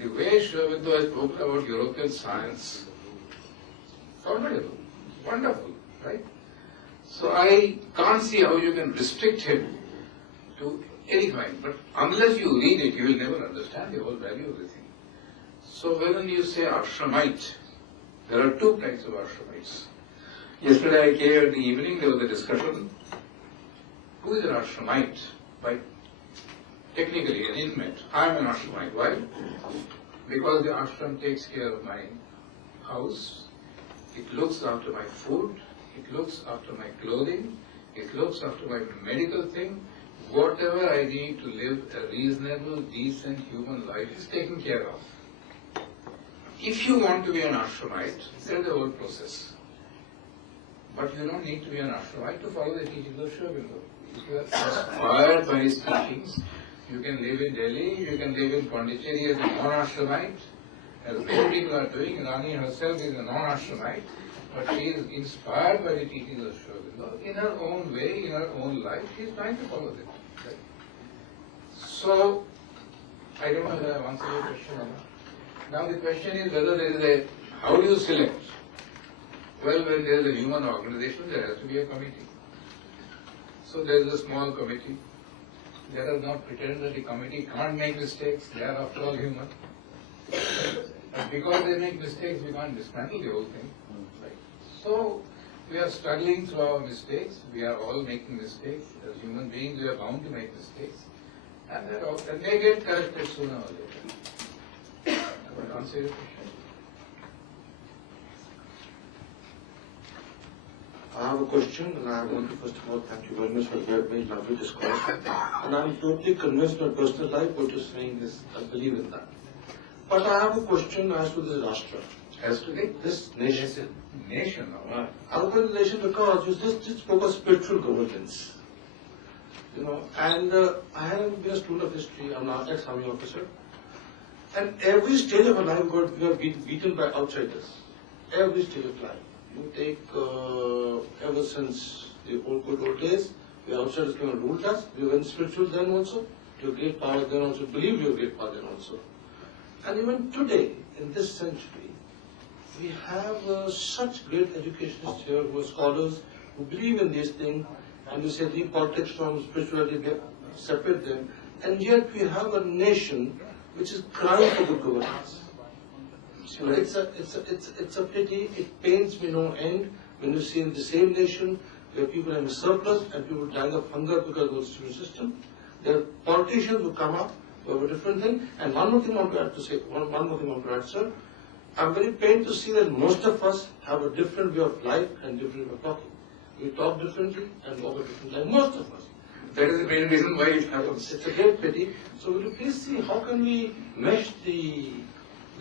The way Sri Aurobindo has spoken about European science, formidable, wonderful, right? So I can't see how you can restrict him to any kind. But unless you read it, you will never understand the whole value of the thing. So when you say Ashramite, there are two kinds of Ashramites. Yesterday I came in the evening, there was a discussion. Who is an Ashramite? By technically an inmate. I am an Ashramite. Why? Because the ashram takes care of my house, it looks after my food, it looks after my clothing, it looks after my medical thing. Whatever I need to live a reasonable, decent human life is taken care of. If you want to be an Ashramite, there is a whole process. But you don't need to be an Ashramite to follow the teachings of Sri Aurobindo. If you are inspired by his teachings, you can live in Delhi, you can live in Pondicherry as a non-Ashramite, as many people are doing. Rani herself is a non-Ashramite, but she is inspired by the teachings of Sri Aurobindo. In her own way, in her own life, she is trying to follow them. Right? So, I don't know whether I have answered your question or not. Now the question is whether there is a, how do you select? Well, when there is a human organization, there has to be a committee. So there is a small committee. Let us not pretend that the committee can't make mistakes. They are after all human. But because they make mistakes, we can't dismantle the whole thing. Right? So we are struggling through our mistakes. We are all making mistakes. As human beings, we are bound to make mistakes. And they get corrected sooner or later. But answer your question. I have a question, and I want to first of all thank you very much for that very lovely discourse. And I'm totally convinced my personal life what you're saying is, I believe in that. But I have a question as to this Rashtra. As to this nation. Nation. I have a nation because you just spoke of spiritual governance. You know, and I have been a student of history. I'm an architect, army officer. And every stage of our life we are beaten by outsiders. Every stage of life. You take ever since the old days, the outsiders came and ruled us. We were in spiritual then also. You great power then also. Believe you great power then also. And even today, in this century, we have such great educationists here who are scholars who believe in these things, and you say leave politics from spirituality, separate them, and yet we have a nation which is crying for good governance. So it's a pity. It pains me no end when you see in the same nation where people have a surplus and people dying of hunger because of the student system. There are politicians who come up who have a different thing. And one more thing I want to add to say, one more thing I want to add, sir. I'm very pained to see that most of us have a different way of life and different way of talking. We talk differently and walk a different life. Most of us. That is the main reason why it happens. It's a great pity. So will you please see how can we mesh the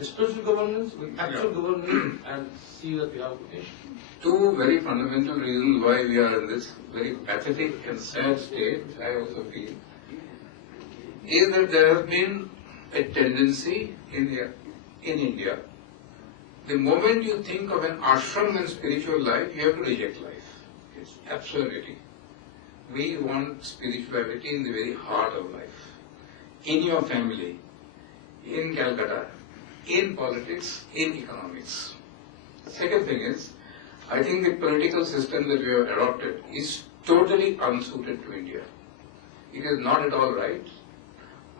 spiritual governance with actual governance and see that we have a nation? Two very fundamental reasons why we are in this very pathetic and sad state, which I also feel, is that there has been a tendency in India. The moment you think of an ashram and spiritual life, you have to reject life. It's absurdity. We want spirituality in the very heart of life. In your family, in Calcutta, in politics, in economics. The second thing is, I think the political system that we have adopted is totally unsuited to India. It is not at all right.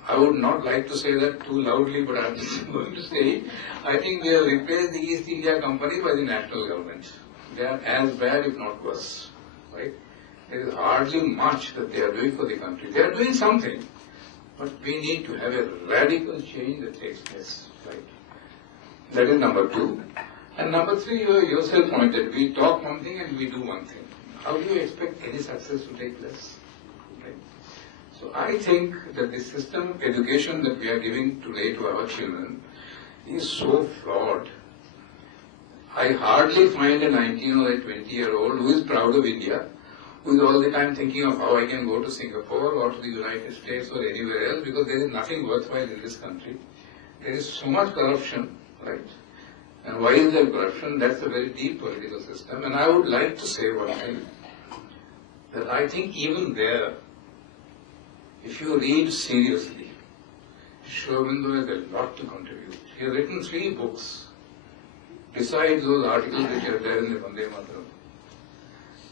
I would not like to say that too loudly, but I am just going to say it. I think we have replaced the East India Company by the national government. They are as bad, if not worse. Right? There is hardly much that they are doing for the country. They are doing something, but we need to have a radical change that takes place. Right? That is number two. And number three, you yourself pointed, we talk one thing and we do one thing. How do you expect any success to take place? Right? So I think that the system of education that we are giving today to our children is so flawed. I hardly find a 19 or a 20-year-old who is proud of India, who is all the time thinking of how I can go to Singapore or to the United States or anywhere else, because there is nothing worthwhile in this country. There is so much corruption, right? And why is there corruption? That's a very deep political system. And I would like to say one thing, that I think even there, if you read seriously, Shobindo has a lot to contribute. He has written 3 books, besides those articles which are there in the Vande Mataram.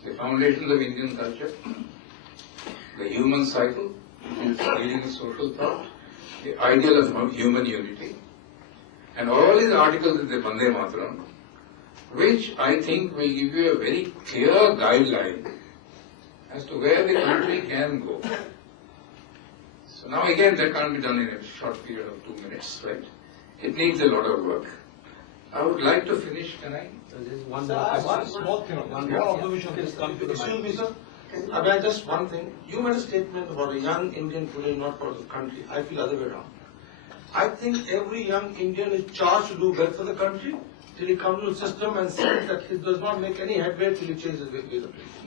The Foundations of Indian Culture, The Human Cycle, which is dealing with social thought, The Ideal of Human Unity, and all these articles in the Vande Mataram, which I think will give you a very clear guideline as to where the country can go. So now again, that can't be done in a short period of 2 minutes, right? It needs a lot of work. I would like to finish, can I? One small thing. One more observation. Excuse me, sir. About just one thing. You made a statement about a young Indian today not for the country. I feel other way around. I think every young Indian is charged to do well for the country till he comes to the system and sees that he does not make any headway till he changes his ways of thinking.